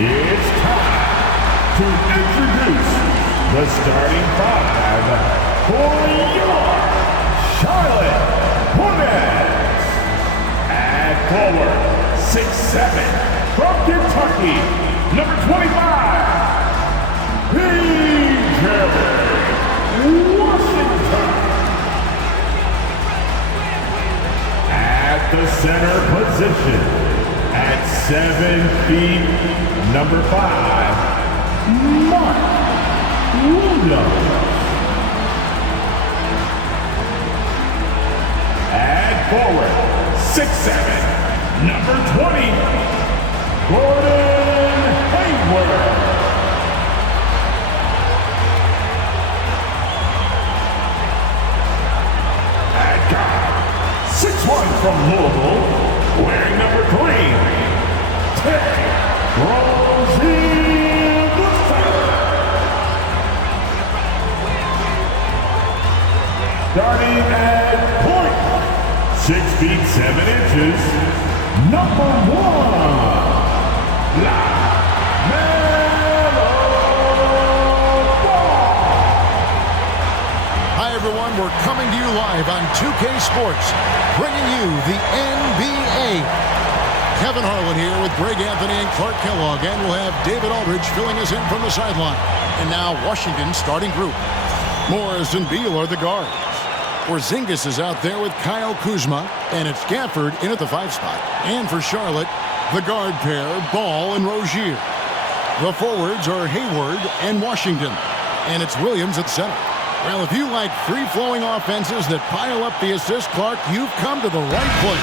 It's time to introduce the starting five for your Charlotte Hornets. At forward, 6'7", from Kentucky, number 25, PJ Washington. At the center position, at 7 feet, number 5, Mark Williams. At forward, 6'7", number 20, Gordon Hayward. At guard, 6'1", from Louisville, wearing number 3, Terry Rozier III. Starting at point, 6 feet 7 inches, number 1, LaMelo Ball. Hi everyone, we're coming to you live on 2K Sports, bringing you the NBA. Kevin Harlan here with Greg Anthony and Clark Kellogg, and we'll have David Aldridge filling us in from the sideline. And now Washington's starting group. Morris and Beal are the guards. Porzingis is out there with Kyle Kuzma, and it's Gafford in at the 5 spot. And for Charlotte, the guard pair, Ball and Rozier. The forwards are Hayward and Washington, and it's Williams at center. Well, if you like free-flowing offenses that pile up the assist, Clark, you've come to the right place.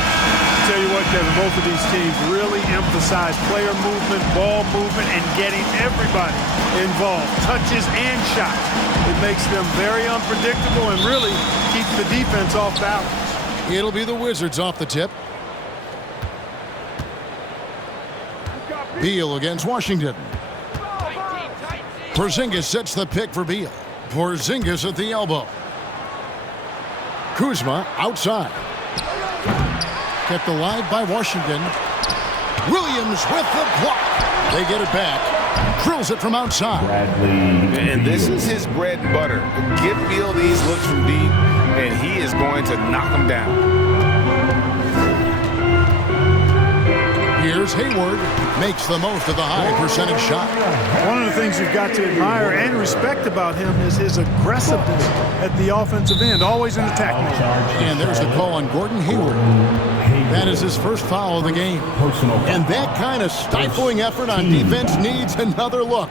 Tell you what, Kevin, both of these teams really emphasize player movement, ball movement, and getting everybody involved, touches and shots. It makes them very unpredictable and really keeps the defense off balance. It'll be the Wizards off the tip. Beal against Washington. Porzingis sets the pick for Beal. Porzingis at the elbow. Kuzma outside. Kept alive by Washington. Williams with the block. They get it back. Drills it from outside. And this is his bread and butter. Give Beal these looks from deep, and he is going to knock them down. Here's Hayward. Makes the most of the high percentage shot. One of the things you've got to admire and respect about him is his aggressiveness at the offensive end, always in attack mode. And there's the call on Gordon Hayward. That is his first foul of the game. And that kind of stifling effort on defense needs another look.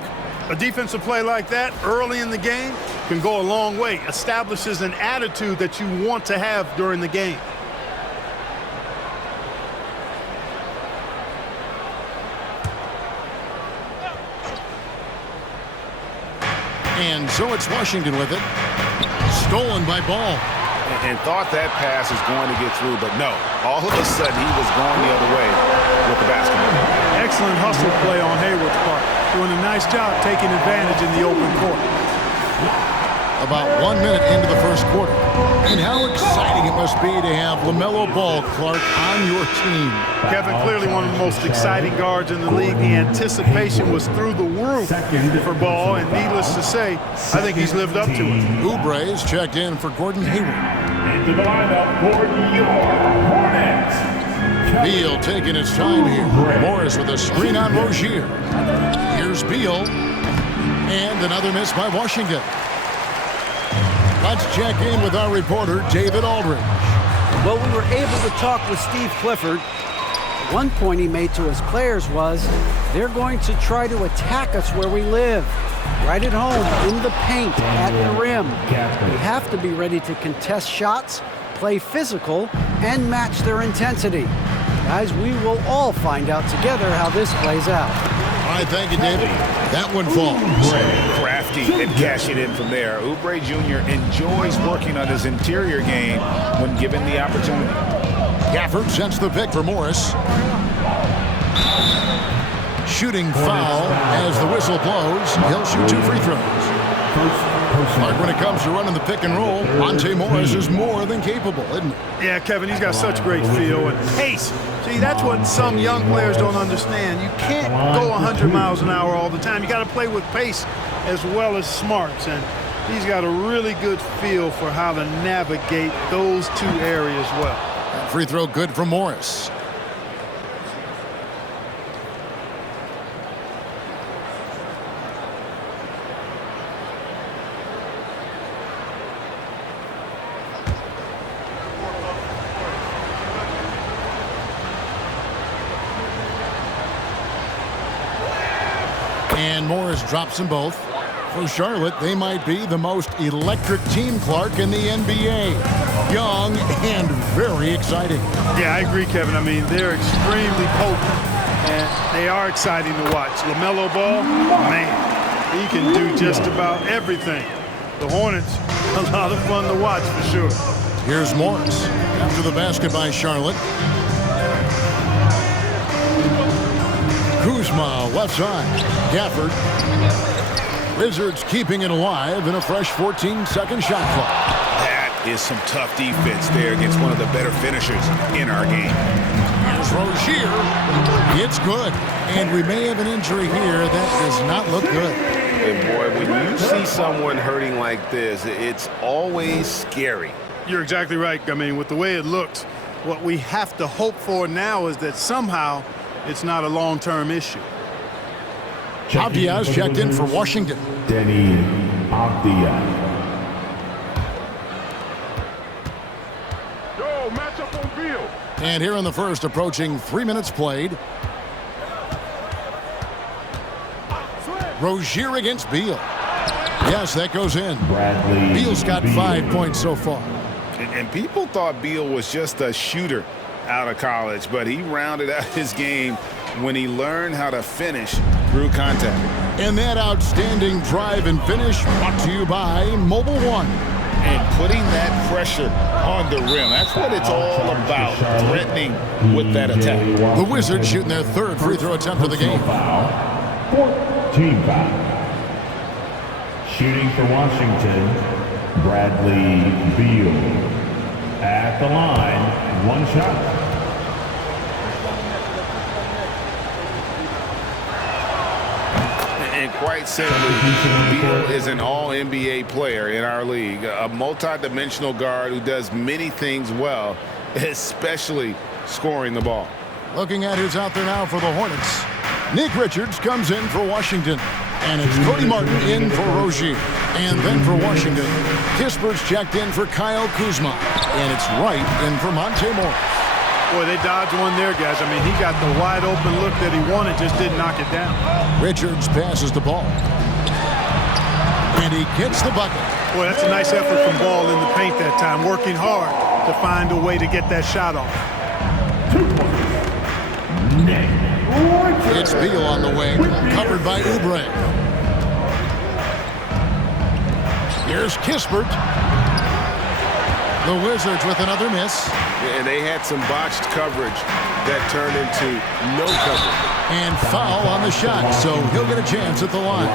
A defensive play like that early in the game can go a long way. Establishes an attitude that you want to have during the game. And so it's Washington with it. Stolen by Ball. And thought that pass was going to get through, but no. All of a sudden, he was going the other way with the basketball. Excellent hustle play on Hayward's part. Doing a nice job taking advantage in the open court. About 1 minute into the first quarter. And how exciting it must be to have LaMelo Ball, Clark, on your team. Kevin, clearly one of the most exciting guards in the league. The anticipation was through the roof for Ball, and needless to say, I think he's lived up to it. Oubre's checked in for Gordon Hayward. Into the lineup for your Hornets. Beal taking his time here. Morris with a screen on Rozier. Here's Beal. And another miss by Washington. Let's check in with our reporter, David Aldridge. Well, we were able to talk with Steve Clifford. One point he made to his players was, they're going to try to attack us where we live. Right at home, in the paint, at the rim. We have to be ready to contest shots, play physical, and match their intensity. Guys, we will all find out together how this plays out. All right, thank you, David. That one falls. Crafty and cashing in from there. Oubre Jr. enjoys working on his interior game when given the opportunity. Gafford sets the pick for Morris. Shooting foul as the whistle blows. He'll shoot 2 free throws. Like when it comes to running the pick and roll, Monte Morris is more than capable, isn't he? Yeah, Kevin, he's got such great feel and pace. See, that's what some young players don't understand. You can't go 100 miles an hour all the time. You got to play with pace as well as smarts, and he's got a really good feel for how to navigate those two areas well. And free throw good for Morris. And Morris drops them both. For Charlotte, they might be the most electric team, Clark, in the NBA. Young and very exciting. Yeah, I agree, Kevin. I mean, they're extremely potent, and they are exciting to watch. LaMelo Ball, man, he can do just about everything. The Hornets, a lot of fun to watch for sure. Here's Morris after the basket by Charlotte. Kuzma, left side. Gafford. Wizards keeping it alive in a fresh 14-second shot clock. That is some tough defense there against one of the better finishers in our game. Here's Rozier. It's good. And we may have an injury here that does not look good. And boy, when you see someone hurting like this, it's always scary. You're exactly right. I mean, with the way it looks, what we have to hope for now is that somehow it's not a long-term issue. Abdias checked in for Washington. Denny Abdias. Yo, match up on field. And here in the first, approaching 3 minutes played. Rozier against Beal. Yes, that goes in. Beal's got 5 points so far. And people thought Beal was just a shooter out of college, but he rounded out his game when he learned how to finish through contact. And that outstanding drive and finish brought to you by Mobile One. And putting that pressure on the rim, that's what it's all about, threatening with that attack. The Wizards shooting their third free throw attempt of the game. 14 foul. Shooting for Washington, Bradley Beal. At the line, one shot. And quite simply, Beal is an all-NBA player in our league, a multi-dimensional guard who does many things well, especially scoring the ball. Looking at who's out there now for the Hornets. Nick Richards comes in for Washington. And it's Cody Martin in for Rozier. And then for Washington, Kispert's checked in for Kyle Kuzma. And it's Wright in for Monte Morris. Boy, they dodged one there, guys. I mean, he got the wide open look that he wanted, just didn't knock it down. Richards passes the ball. And he gets the bucket. Boy, that's a nice effort from Ball in the paint that time, working hard to find a way to get that shot off. 2 points. It's Beal on the wing, covered by Oubre. Here's Kispert. The Wizards with another miss. And they had some botched coverage that turned into no coverage. And foul on the shot, so he'll get a chance at the line.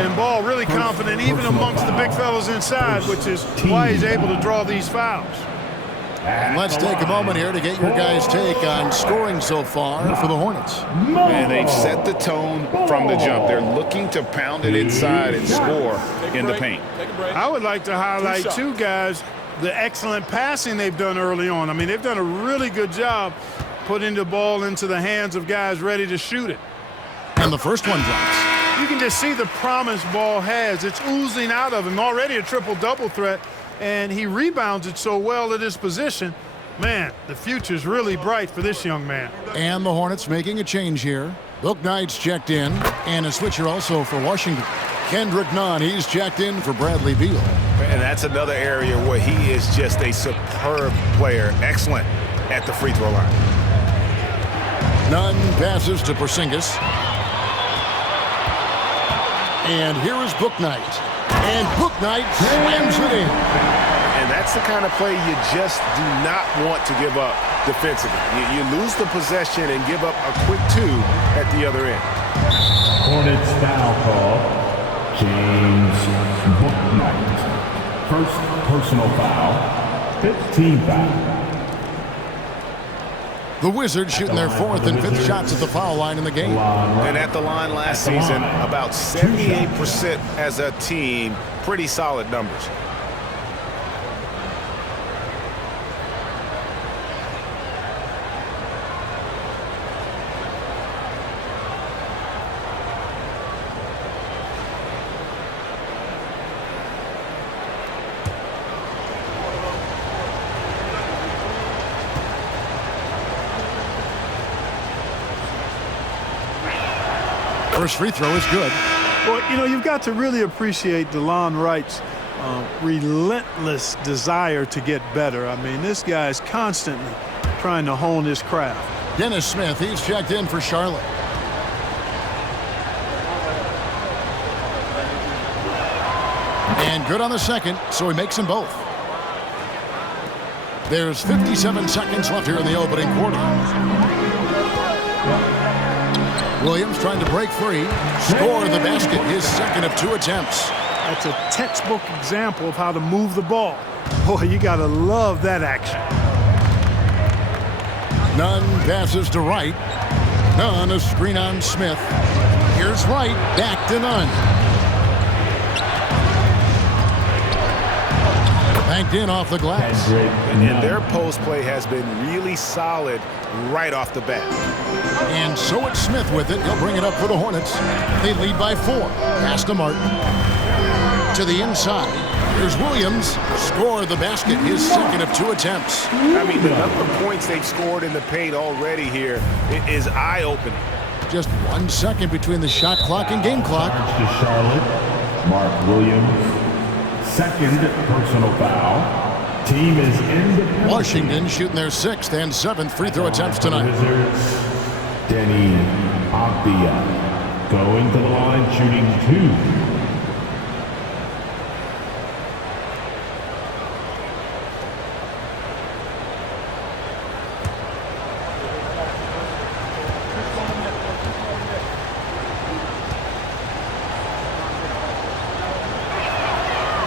And Ball really confident even amongst the big fellas inside, which is why he's able to draw these fouls. And let's take a moment here to get your guys' take on scoring so far for the Hornets. And they've set the tone from the jump. They're looking to pound it inside and score in the paint. I would like to highlight, too, guys, the excellent passing they've done early on. I mean, they've done a really good job putting the ball into the hands of guys ready to shoot it. And the first one drops. You can just see the promise Ball has. It's oozing out of him. Already a triple-double threat. And he rebounds it so well at his position. Man, the future's really bright for this young man. And the Hornets making a change here. Bouknight's checked in, and a switcher also for Washington. Kendrick Nunn, he's checked in for Bradley Beal. And that's another area where he is just a superb player. Excellent at the free throw line. Nunn passes to Porzingis. And here is Bouknight. And Bouknight slams it in. And that's the kind of play you just do not want to give up defensively. You lose the possession and give up a quick two at the other end. Hornets foul call. James Bouknight. First personal foul. 5th team foul. The Wizards shooting their 4th and 5th shots at the foul line in the game. And at the line last season, about 78% as a team. Pretty solid numbers. First free throw is good. Well, you know, you've got to really appreciate DeLon Wright's relentless desire to get better. I mean, this guy is constantly trying to hone his craft. Dennis Smith, he's checked in for Charlotte. And good on the second, so he makes them both. There's 57 seconds left here in the opening quarter. Williams trying to break free. Score the basket, his 2nd of 2 attempts. That's a textbook example of how to move the ball. Boy, you got to love that action. Nunn passes to Wright. Nunn, a screen on Smith. Here's Wright, back to Nunn. Banked in off the glass. And their post play has been really solid right off the bat. And so it's Smith with it. He'll bring it up for the Hornets. They lead by 4. Pass to Martin. To the inside. Here's Williams. Score the basket. His 2nd of 2 attempts. I mean, the number of points they've scored in the paint already here is eye-opening. Just 1 second between the shot clock and game clock. To Charlotte. Mark Williams. 2nd personal foul. Team is in the Washington shooting their 6th and 7th free throw attempts tonight. Wizards. Denny Avdia going to the line, shooting 2.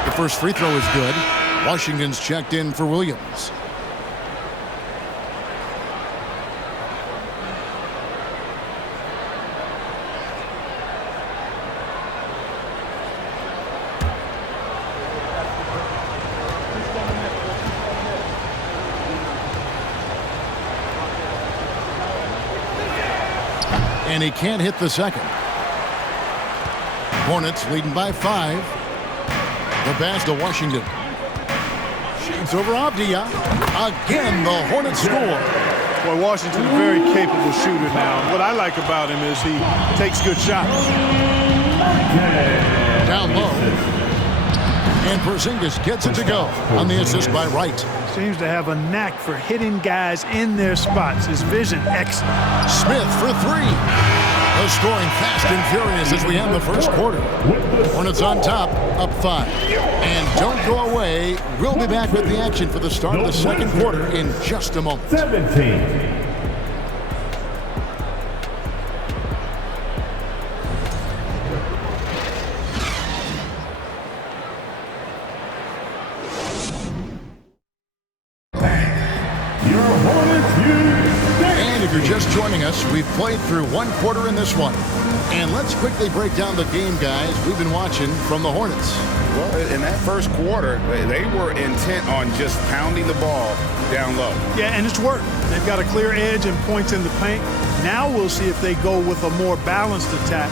The first free throw is good. Washington's checked in for Williams. And he can't hit the second. Hornets leading by 5. The pass to Washington. Shoots over Avdia. Again, the Hornets score. Boy, Washington's a very capable shooter now. What I like about him is he takes good shots. Down low. And Porzingis gets it to go on the assist by Wright. Seems to have a knack for hitting guys in their spots. His vision excellent. Smith for 3. The scoring fast and furious as we end the first quarter. Hornets on top, up 5. And don't go away. We'll be back with the action for the start of the second quarter in just a moment. 17. Just joining us, we've played through 1 quarter in this one. And let's quickly break down the game, guys, we've been watching from the Hornets. Well, in that first quarter, they were intent on just pounding the ball down low. Yeah, and it's worked. They've got a clear edge and points in the paint. Now we'll see if they go with a more balanced attack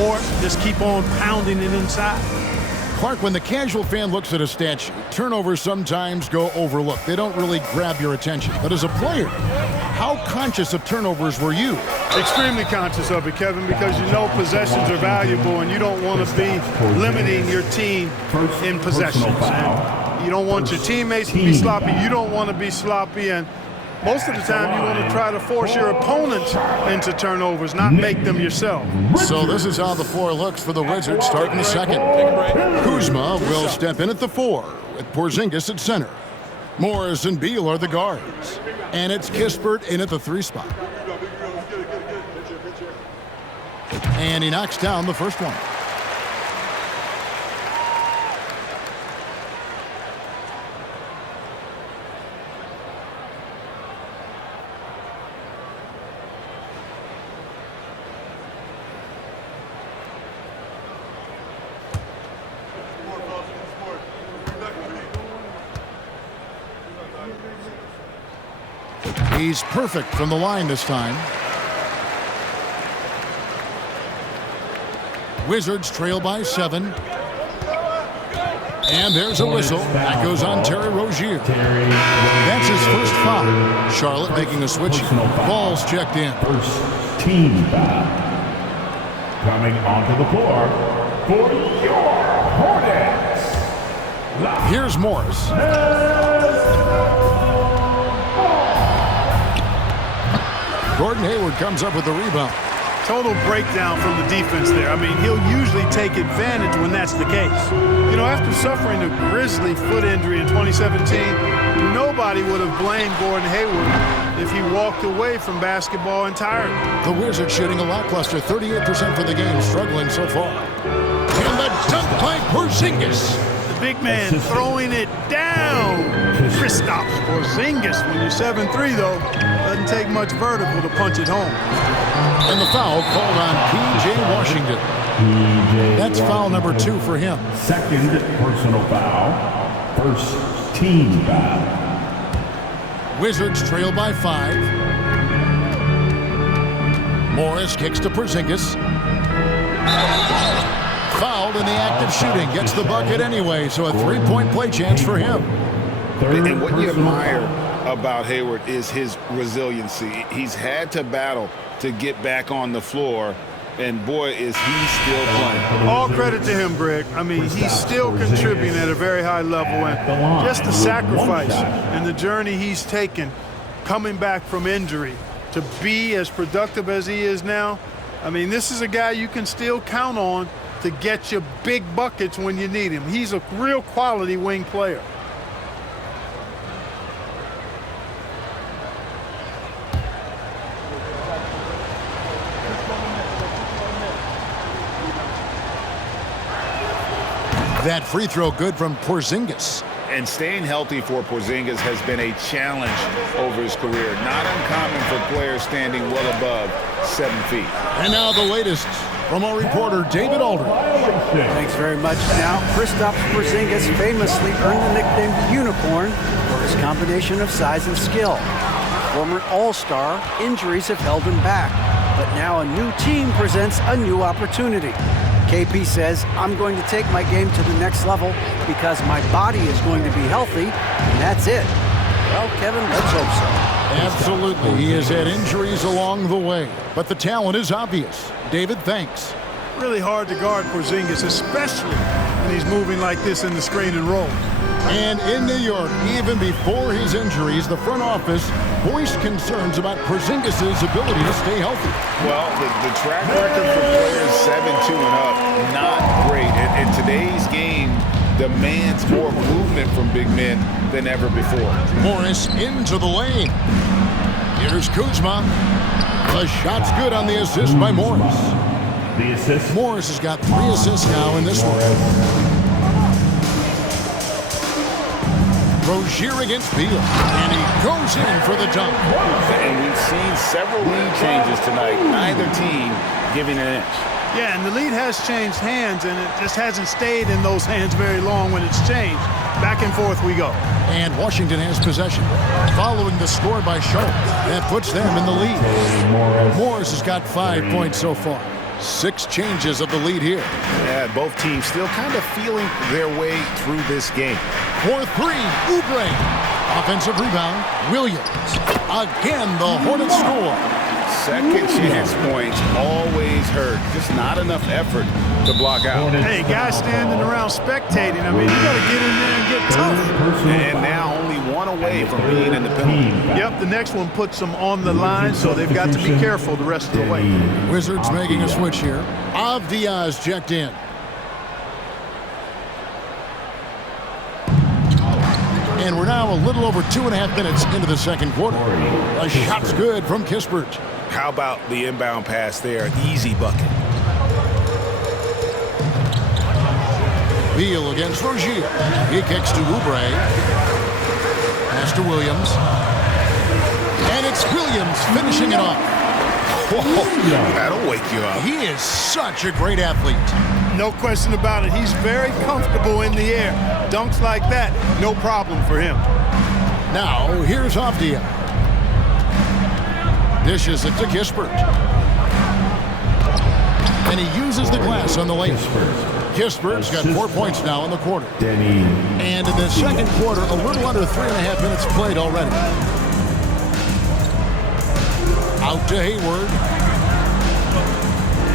or just keep on pounding it inside. Clark, when the casual fan looks at a stat sheet, turnovers sometimes go overlooked. They don't really grab your attention. But as a player, how conscious of turnovers were you? Extremely conscious of it, Kevin, because you know possessions are valuable and you don't want to be limiting your team in possessions. And you don't want your teammates to be sloppy. You don't want to be sloppy. And most of the time you want to try to force your opponents into turnovers, not make them yourself. So this is how the floor looks for the Wizards starting the second. Kuzma will step in at the 4 with Porzingis at center. Morris and Beal are the guards. And it's Kispert in at the 3 spot. And he knocks down the first one. He's perfect from the line this time. Wizards trail by 7. And there's a whistle. That goes on Terry Rozier. That's his first foul. Charlotte making a switch. Ball's checked in. First team foul. Coming onto the floor for your Hornets. Here's Morris. Gordon Hayward comes up with the rebound. Total breakdown from the defense there. I mean, he'll usually take advantage when that's the case. You know, after suffering a grisly foot injury in 2017, nobody would have blamed Gordon Hayward if he walked away from basketball entirely. The Wizards shooting a lackluster 38% for the game, struggling so far. And the dunk by Porzingis. The big man throwing it down. Kristaps Porzingis. When you're 7'3", though, doesn't take much vertical to punch it home. And the foul called on P.J. Washington. That's foul number 2 for him. Second personal foul. First team foul. Wizards trail by 5. Morris kicks to Porzingis. Fouled in the act of shooting. Gets the bucket anyway, so a 3-point play chance for him. And what you admire about Hayward is his resiliency. He's had to battle to get back on the floor, and boy, is he still playing. All credit to him, Greg. I mean, he's still contributing at a very high level, and just the sacrifice and the journey he's taken coming back from injury to be as productive as he is now. I mean, this is a guy you can still count on to get you big buckets when you need him. He's a real quality wing player. That free throw good from Porzingis. And staying healthy for Porzingis has been a challenge over his career. Not uncommon for players standing well above 7 feet. And now the latest from our reporter, David Aldridge. Thanks very much. Now, Kristaps Porzingis famously earned the nickname Unicorn for his combination of size and skill. Former All-Star, injuries have held him back. But now a new team presents a new opportunity. KP says, I'm going to take my game to the next level because my body is going to be healthy, and that's it. Well, Kevin, let's hope so. Absolutely. He has had injuries along the way, but the talent is obvious. David, thanks. Really hard to guard Porzingis, especially when he's moving like this in the screen and roll. And in New York, even before his injuries, the front office voiced concerns about Porzingis' ability to stay healthy. Well, the track record for players 7'2" and up, not great. And today's game demands more movement from big men than ever before. Morris into the lane. Here's Kuzma. The shot's good on the assist by Morris. The assist. Morris has got 3 assists now in this one. Rozier against Beal, and he goes in for the dunk. And we've seen several lead changes tonight, neither team giving an inch. Yeah, and the lead has changed hands, and it just hasn't stayed in those hands very long when it's changed. Back and forth we go. And Washington has possession, following the score by Charlotte. That puts them in the lead. Morris has got 5 points so far. 6 changes of the lead here. Yeah, both teams still kind of feeling their way through this game. For 3, Oubre. Offensive rebound, Williams. Again, the Hornets score. Second chance points always hurt. Just not enough effort to block out. Hey, guys standing around spectating. I mean, you got to get in there and get tough. And now only 1 away from being in the penalty. Yep, the next one puts them on the line, so they've got to be careful the rest of the way. Wizards making a switch here. Avdia's checked in. And we're now a little over 2.5 minutes into the second quarter. A shot's good from Kispert. How about the inbound pass there? Easy bucket. Beal against Rozier. He kicks to Oubre. Pass to Williams. And it's Williams finishing it off. Whoa, that'll wake you up. He is such a great athlete. No question about it. He's very comfortable in the air. Dunks like that, no problem for him. Now, here's Avdia. Dishes it to Kispert. And he uses the glass on the lane. Kispert's got 4 points now in the quarter. And in the second quarter, a little under 3.5 minutes played already. Out to Hayward.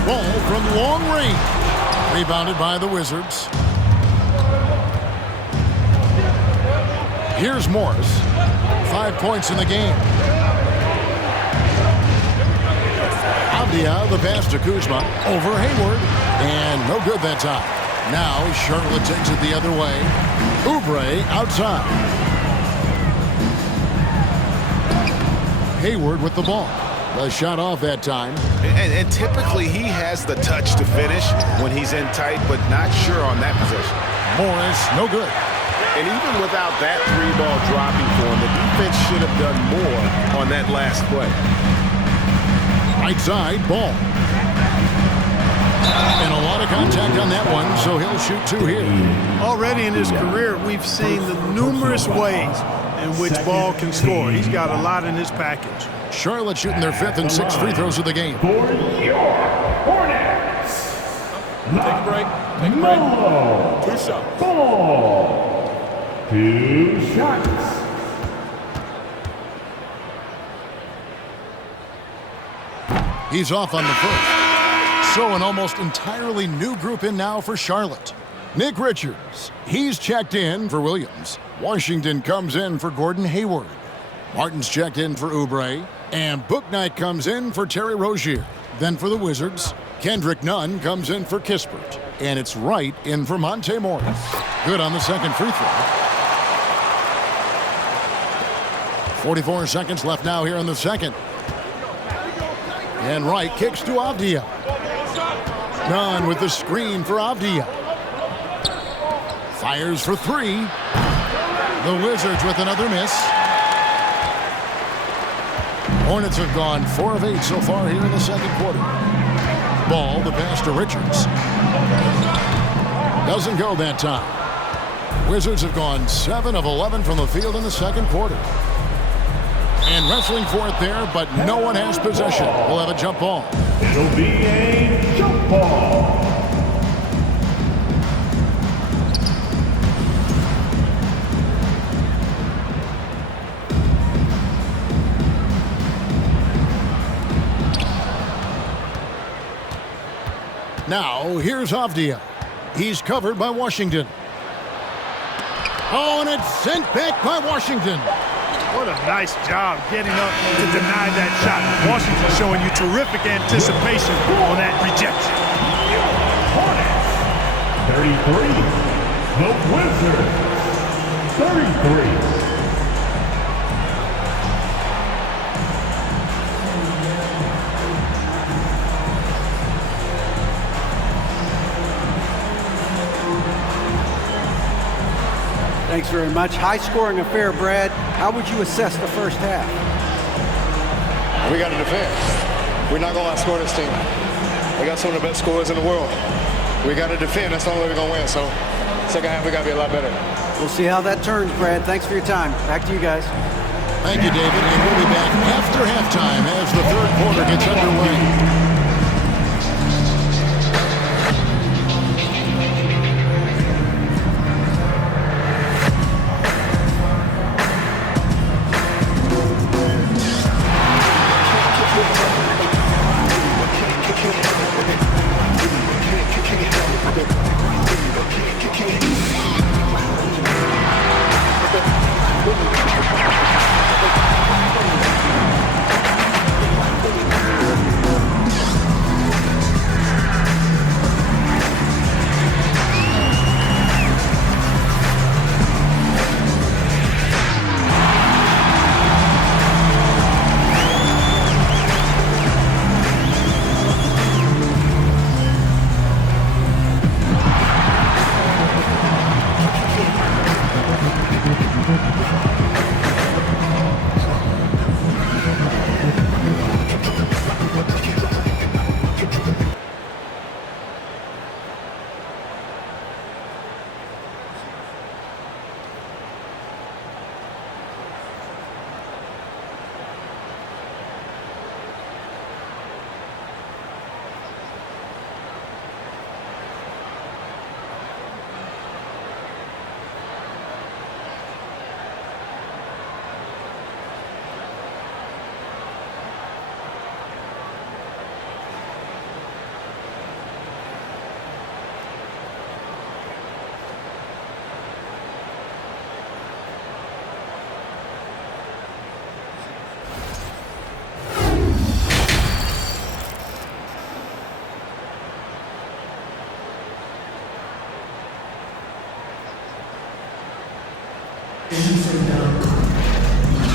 Ball from long range. Rebounded by the Wizards. Here's Morris. 5 points in the game. Avdia, the pass to Kuzma. Over Hayward. And no good that time. Now Charlotte takes it the other way. Oubre outside. Hayward with the ball. The shot off that time. And typically he has the touch to finish when he's in tight, but not sure on that possession. Morris, no good. And even without that three-ball dropping for him, the defense should have done more on that last play. Right side, ball. And a lot of contact on that one, so he'll shoot 2 here. Already in his career, we've seen the numerous ways in which ball can score. He's got a lot in his package. Charlotte shooting their 5th and 6th free throws of the game. For your Hornets. Take a break. Take a break. 2 shots. Ball. 2 shots. He's off on the first. So an almost entirely new group in now for Charlotte. Nick Richards, he's checked in for Williams. Washington comes in for Gordon Hayward. Martin's checked in for Oubre. And Bouknight comes in for Terry Rozier. Then for the Wizards, Kendrick Nunn comes in for Kispert. And it's Wright in for Monte Morris. Good on the second free throw. 44 seconds left now here in the second. And Wright kicks to Avdia. Nunn with the screen for Avdia. Fires for 3. The Wizards with another miss. Hornets have gone 4 of 8 so far here in the second quarter. Ball, the pass to Richards. Doesn't go that time. Wizards have gone 7 of 11 from the field in the second quarter. And wrestling for it there, but no one has possession. We'll have a jump ball. It'll be a jump ball. Now, here's Avdia. He's covered by Washington. Oh, and it's sent back by Washington. What a nice job getting up to deny that shot. Washington showing you terrific anticipation on that rejection. Hornets 33. The Wizards 33. Thanks very much. High-scoring affair, Brad. How would you assess the first half? We got to defend. We're not going to outscore this team. We got some of the best scorers in the world. We got to defend. That's the only way we're going to win. So, second half, we got to be a lot better. We'll see how that turns, Brad. Thanks for your time. Back to you guys. Thank you, David. And we'll be back after halftime as the third quarter gets underway.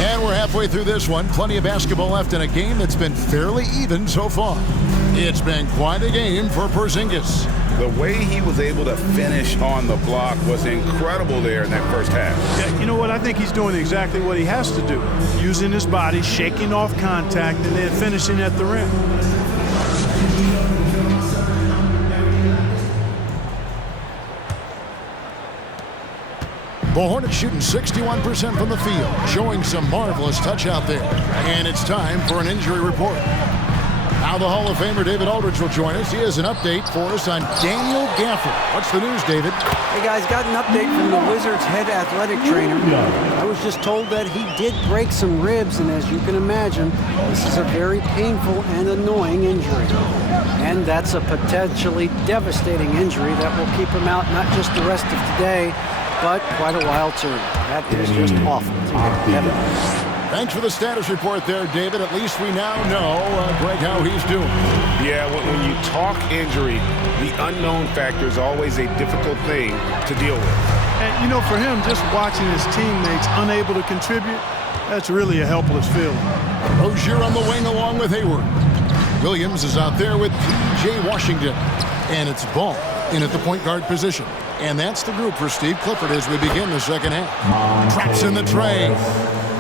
And we're halfway through this one. Plenty of basketball left in a game that's been fairly even so far. It's been quite a game for Porzingis. The way he was able to finish on the block was incredible there in that first half. Yeah, you know what? I think he's doing exactly what he has to do. Using his body, shaking off contact, and then finishing at the rim. The Hornets shooting 61% from the field, showing some marvelous touch out there. And it's time for an injury report. Now the Hall of Famer David Aldridge will join us. He has an update for us on Daniel Gafford. What's the news, David? Hey guys, got an update from the Wizards head athletic trainer. I was just told that he did break some ribs, and as you can imagine, this is a very painful and annoying injury. And that's a potentially devastating injury that will keep him out not just the rest of today, but quite a while too. That is just awful. Thanks for the status report there, David. At least we now know, Greg, how he's doing. Yeah, when you talk injury, the unknown factor is always a difficult thing to deal with. And, you know, for him, just watching his teammates unable to contribute, that's really a helpless feeling. Rozier on the wing along with Hayward. Williams is out there with P.J. Washington. And it's Ball in at the point guard position. And that's the group for Steve Clifford as we begin the second half. Traps in the tray.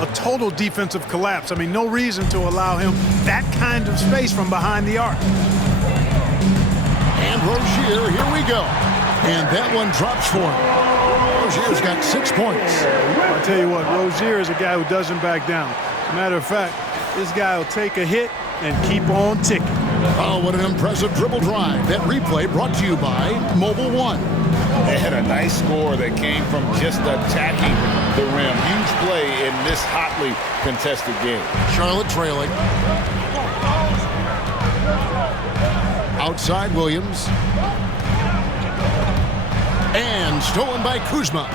A total defensive collapse. I mean, no reason to allow him that kind of space from behind the arc. And Rozier, here we go. And that one drops for him. Rozier's got 6 points. I'll tell you what, Rozier is a guy who doesn't back down. As a matter of fact, this guy will take a hit and keep on ticking. Oh, what an impressive dribble drive. That replay brought to you by Mobile One. They had a nice score that came from just attacking the rim. Huge play in this hotly contested game. Charlotte trailing. Outside Williams. And stolen by Kuzma.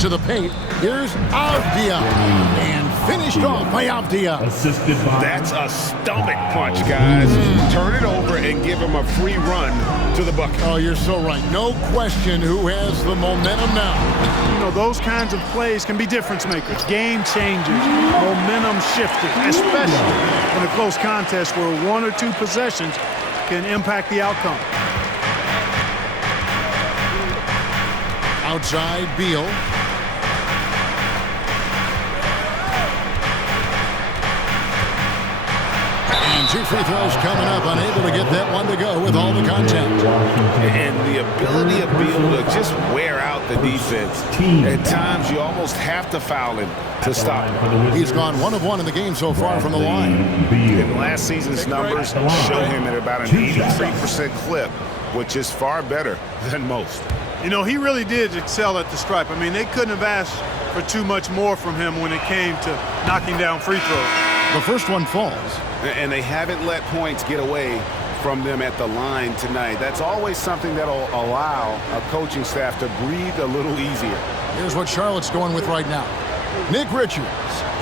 To the paint. Here's Avdia. And finished off by Avdia. Assisted by... That's a stomach punch, guys. Turn it over and give him a free run to the bucket. Oh, you're so right. No question who has the momentum now. You know, those kinds of plays can be difference makers, game changers, momentum shifters, especially in a close contest where 1 or 2 possessions can impact the outcome. Outside Beal. And 2 free throws coming up, unable to get that one to go with all the contact. And the ability of Beal to just wear out the defense. At times, you almost have to foul him to stop him. He's gone 1 of 1 in the game so far from the line. And last season's numbers show him at about an 83% clip, which is far better than most. You know, he really did excel at the stripe. I mean, they couldn't have asked for too much more from him when it came to knocking down free throws. The first one falls. And they haven't let points get away from them at the line tonight. That's always something that'll allow a coaching staff to breathe a little easier. Here's what Charlotte's going with right now. Nick Richards.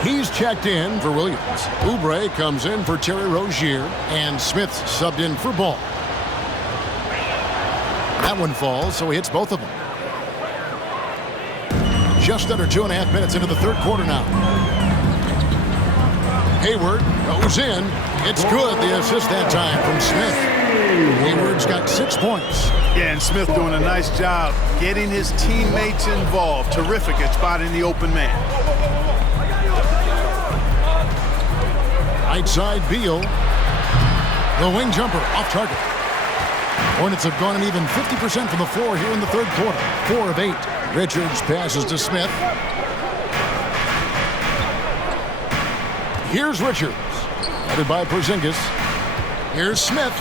He's checked in for Williams. Oubre comes in for Terry Rozier. And Smith subbed in for Ball. That one falls, so he hits both of them. Just under 2.5 minutes into the third quarter now. Hayward goes in. It's good. The assist that time from Smith. Hayward's got 6 points. Yeah, and Smith doing a nice job getting his teammates involved. Terrific at spotting the open man. Right side, Beal. The wing jumper off target. Hornets have gone an even 50% from the floor here in the third quarter. 4 of 8. Richards passes to Smith. Here's Richards, headed by Porzingis. Here's Smith.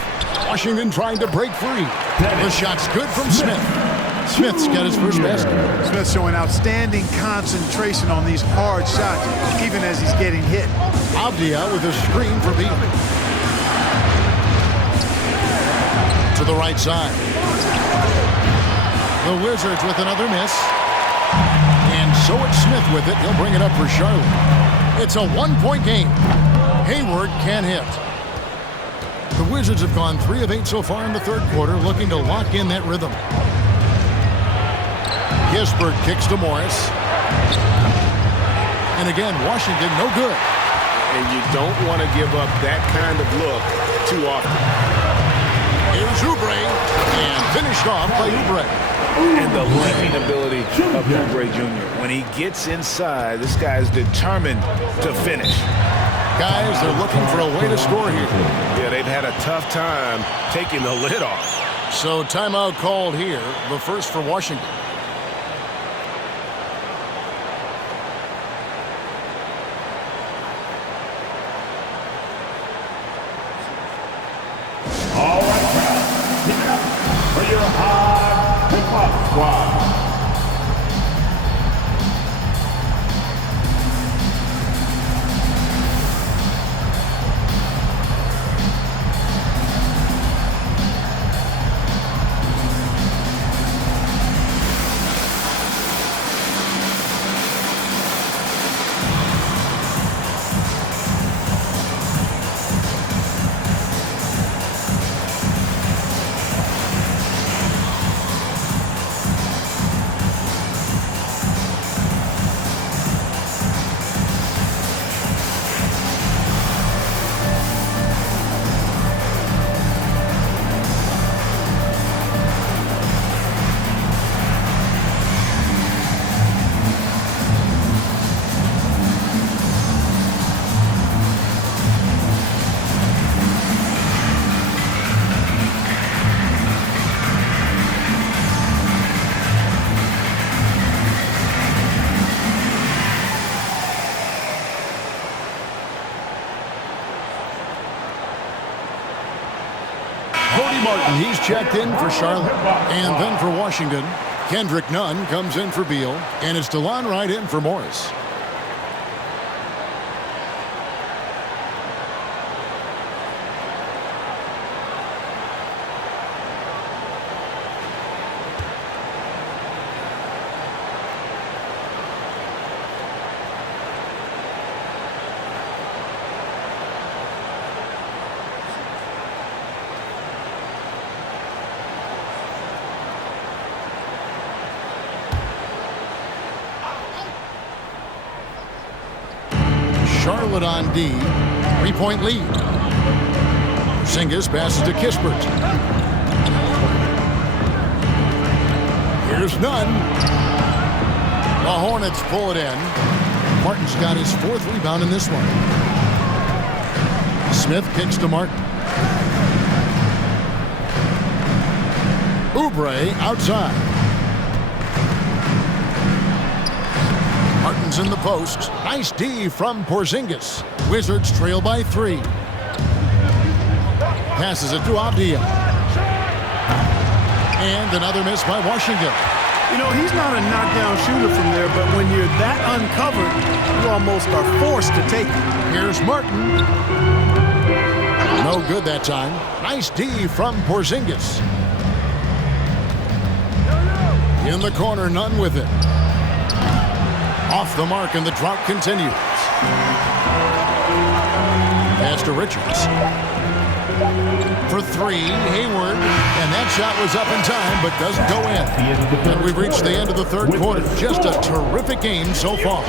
Washington trying to break free. The shot's good from Smith. Smith's got his first basket. Smith showing outstanding concentration on these hard shots, even as he's getting hit. Avdia with a screen for Beal. To the right side. The Wizards with another miss. And so it's Smith with it. He'll bring it up for Charlotte. It's a 1-point game. Hayward can't hit. The Wizards have gone 3 of 8 so far in the third quarter, looking to lock in that rhythm. Kispert kicks to Morris. And again, Washington, no good. And you don't want to give up that kind of look too often. Here's Oubre, and finished off by Oubre. And the leaping ability of Oubre Jr. When he gets inside, this guy is determined to finish. Guys, they're looking for a way to score here. Yeah, they've had a tough time taking the lid off. So timeout called here, the first for Washington. All right, crowd. Keep it up for your high hip-hop squad. Martin, he's checked in for Charlotte. And then for Washington, Kendrick Nunn comes in for Beal. And it's DeLon Wright in for Morris. Charlotte on D. 3-point lead. Porzingis passes to Kispert. Here's Nunn. The Hornets pull it in. Martin's got his fourth rebound in this one. Smith kicks to Martin. Oubre outside. Martin's in the post. Nice D from Porzingis. Wizards trail by 3. Passes it to Avdija. And another miss by Washington. You know, he's not a knockdown shooter from there, but when you're that uncovered, you almost are forced to take it. Here's Martin. No good that time. Nice D from Porzingis. In the corner, Nunn with it. Off the mark, and the drought continues. Pass to Richards. For 3, Hayward. And that shot was up in time, but doesn't go in. And we've reached the end of the third quarter. Just a terrific game so far.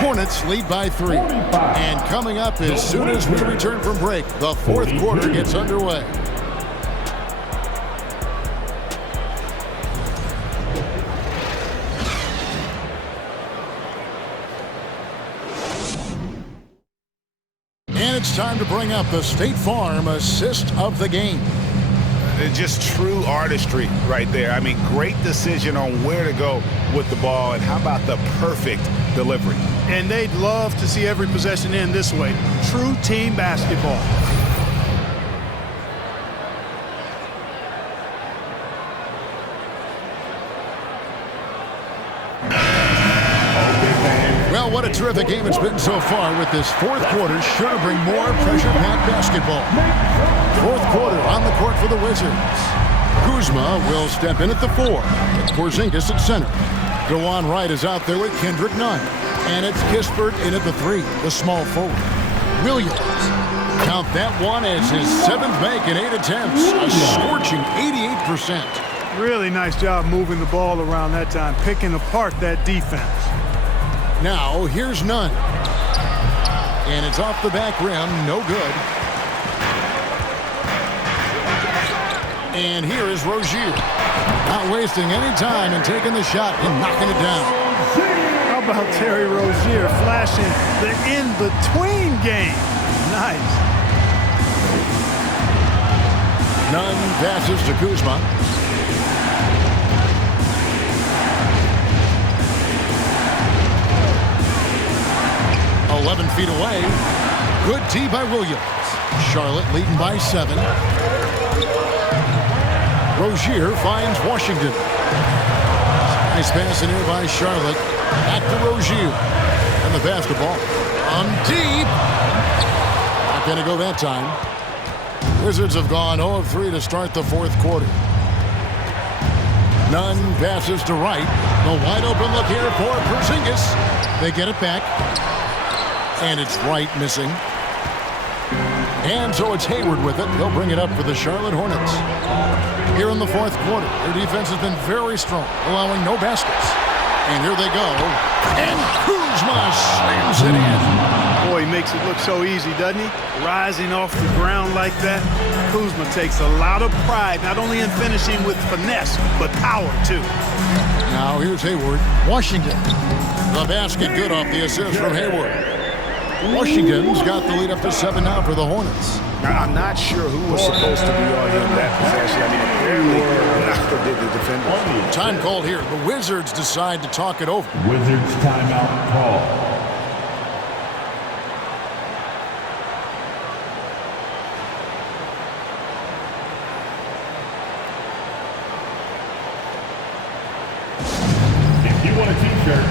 Hornets lead by 3. And coming up as soon as we return from break, the fourth quarter gets underway. It's time to bring up the State Farm assist of the game. Just true artistry right there. I mean, great decision on where to go with the ball, and how about the perfect delivery? And they'd love to see every possession end this way. True team basketball. Well, what a terrific game it's been so far, with this fourth quarter sure to bring more pressure-packed basketball. Fourth quarter on the court for the Wizards. Kuzma will step in at the 4. Porzingis at center. DeLon Wright is out there with Kendrick Nunn. And it's Kispert in at the 3, the small forward. Williams. Count that one as his 7th make in 8 attempts. A scorching 88%. Really nice job moving the ball around that time, picking apart that defense. Now, here's Nunn. And it's off the back rim, no good. And here is Rozier. Not wasting any time and taking the shot and knocking it down. How about Terry Rozier flashing the in-between game? Nice. Nunn passes to Kuzma. "11 feet away." Good tee by Williams. Charlotte leading by 7. Rozier finds Washington. Nice pass in here by Charlotte. Back to Rozier. And the basketball on deep. Not going to go that time. Wizards have gone 0 of 3 to start the fourth quarter. Nunn passes to Wright. The wide open look here for Porzingis. They get it back. And it's Wright missing. And so it's Hayward with it. He'll bring it up for the Charlotte Hornets. Here in the fourth quarter, their defense has been very strong, allowing no baskets. And here they go. And Kuzma slams it in. Boy, he makes it look so easy, doesn't he? Rising off the ground like that. Kuzma takes a lot of pride, not only in finishing with finesse, but power, too. Now here's Hayward. Washington. The basket good off the assist from Hayward. Washington's got the lead up to 7 now for the Hornets. I'm not sure who was supposed to be on him that possession. I mean, apparently, neither did the defender. Time called here. The Wizards decide to talk it over. Wizards timeout call. If you want a t-shirt,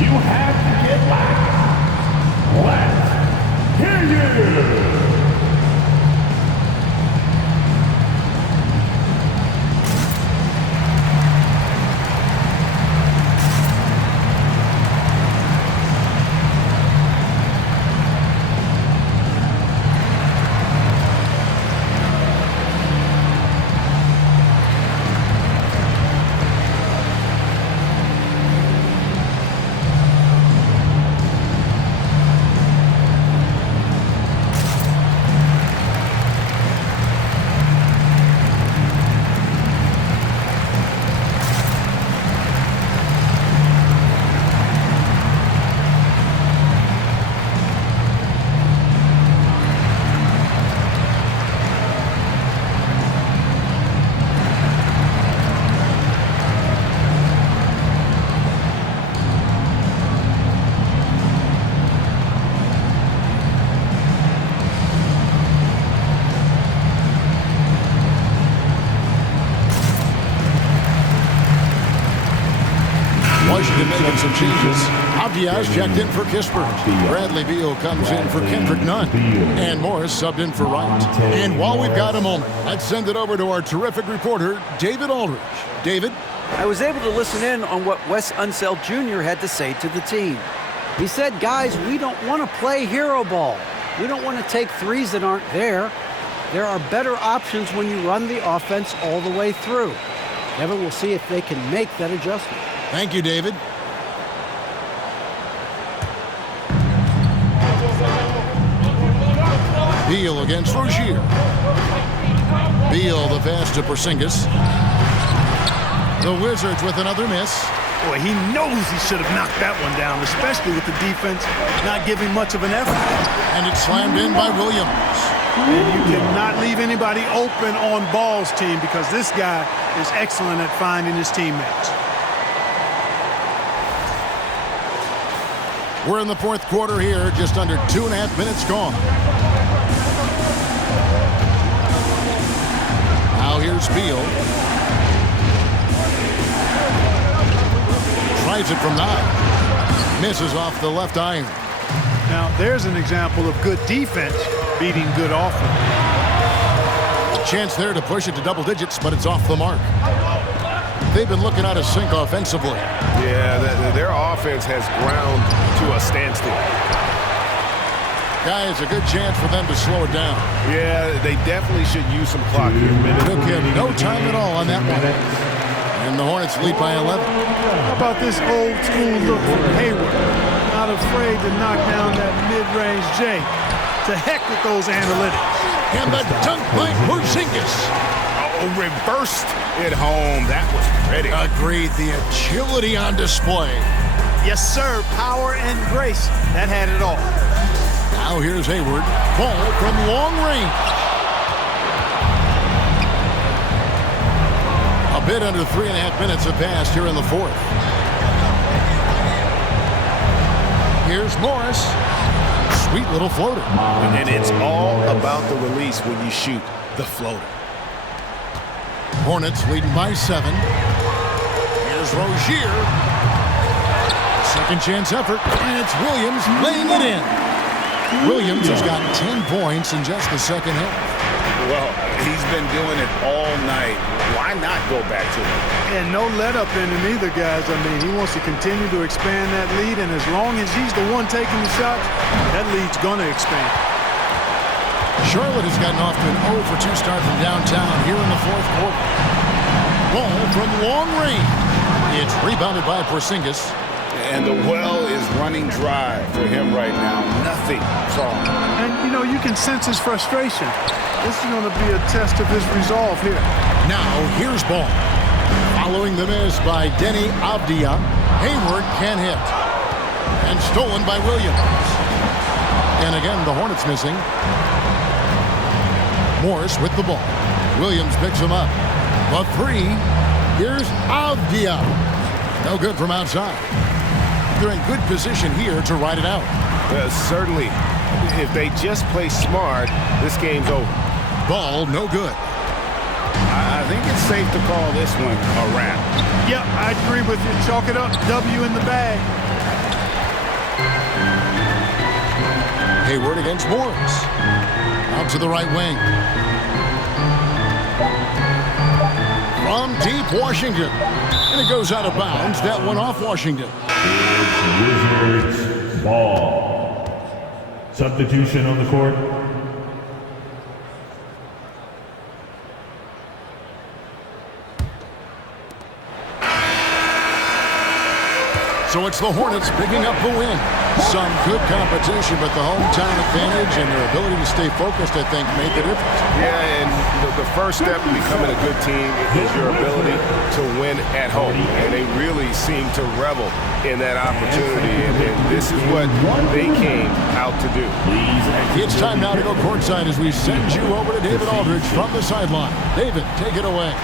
you have to get loud. Let's hear you! Washington making some changes. Diaz checked in for Kispert. Bradley Beal comes in for Kendrick Nunn. And Morris subbed in for Wright. And while we've got a moment, let's send it over to our terrific reporter, David Aldridge. David? I was able to listen in on what Wes Unseld Jr. had to say to the team. He said, guys, we don't want to play hero ball. We don't want to take threes that aren't there. There are better options when you run the offense all the way through. Evan will see if they can make that adjustment. Thank you, David. Beal against Rozier. Beal the pass to Porzingis. The Wizards with another miss. Boy, he knows he should have knocked that one down, especially with the defense not giving much of an effort. And it's slammed in by Williams. And you cannot leave anybody open on balls, team, because this guy is excellent at finding his teammates. We're in the fourth quarter here, just under 2.5 minutes gone. Now here's Beal. Tries it from 9. Misses off the left iron. Now, there's an example of good defense beating good offense. Chance there to push it to double digits, but it's off the mark. They've been looking out of sync offensively. Yeah, their offense has ground to a standstill. Guys, a good chance for them to slow it down. Yeah, they definitely should use some clock here. Took him no time at all on that one. And the Hornets lead by 11. How about this old school look from Hayward? Not afraid to knock down that mid-range J. To heck with those analytics. And the dunk by Porzingis. Oh, reversed it home. That was pretty. Agreed. The agility on display. Yes, sir. Power and grace. That had it all. Now here's Hayward. Ball from long range. A bit under 3.5 minutes have passed here in the fourth. Here's Morris. Sweet little floater. And it's all about the release when you shoot the floater. Hornets leading by 7. Here's Rozier. Second chance effort. And it's Williams laying it in. Williams has got 10 points in just the second half. Well, he's been doing it all night. Why not go back to it? And no let up in him either, guys. I mean, he wants to continue to expand that lead, and as long as he's the one taking the shots, that lead's going to expand. Charlotte has gotten off to an 0 for 2 start from downtown here in the fourth quarter. Ball from long range. It's rebounded by Porzingis. And the well is running dry for him right now. Nothing. And, you know, you can sense his frustration. This is going to be a test of his resolve here. Now, here's ball. Following the miss by Denny Avdia, Hayward can hit. And stolen by Williams. And again, the Hornets missing. Morris with the ball. Williams picks him up. The three. Here's Avdia. No good from outside. They're in good position here to ride it out. Certainly, if they just play smart, this game's over. Ball, no good. I think it's safe to call this one a wrap. Yep, I agree with you. Chalk it up. W in the bag. Hayward against Morris. Out to the right wing. From deep Washington. And it goes out of bounds. That one off Washington. Wizards ball. Substitution on the court. So it's the Hornets picking up the win. Some good competition, but the hometown advantage and their ability to stay focused, I think, made the difference. Yeah, and the first step in becoming a good team is your ability to win at home. And they really seem to revel in that opportunity. And this is what they came out to do. It's time now to go courtside as we send you over to David Aldridge from the sideline. David, take it away.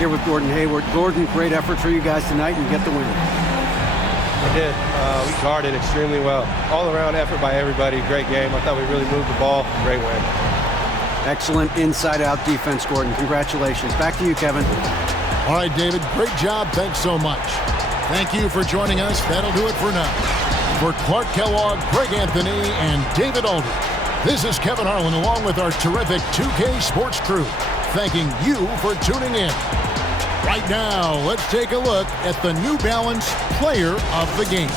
Here with Gordon Hayward. Gordon, great effort for you guys tonight and get the win. We did. We guarded extremely well. All-around effort by everybody. Great game. I thought we really moved the ball. Great win. Excellent inside-out defense, Gordon. Congratulations. Back to you, Kevin. All right, David. Great job. Thanks so much. Thank you for joining us. That'll do it for now. For Clark Kellogg, Greg Anthony, and David Aldridge, this is Kevin Harlan along with our terrific 2K Sports crew, thanking you for tuning in. Right now, let's take a look at the New Balance Player of the Game.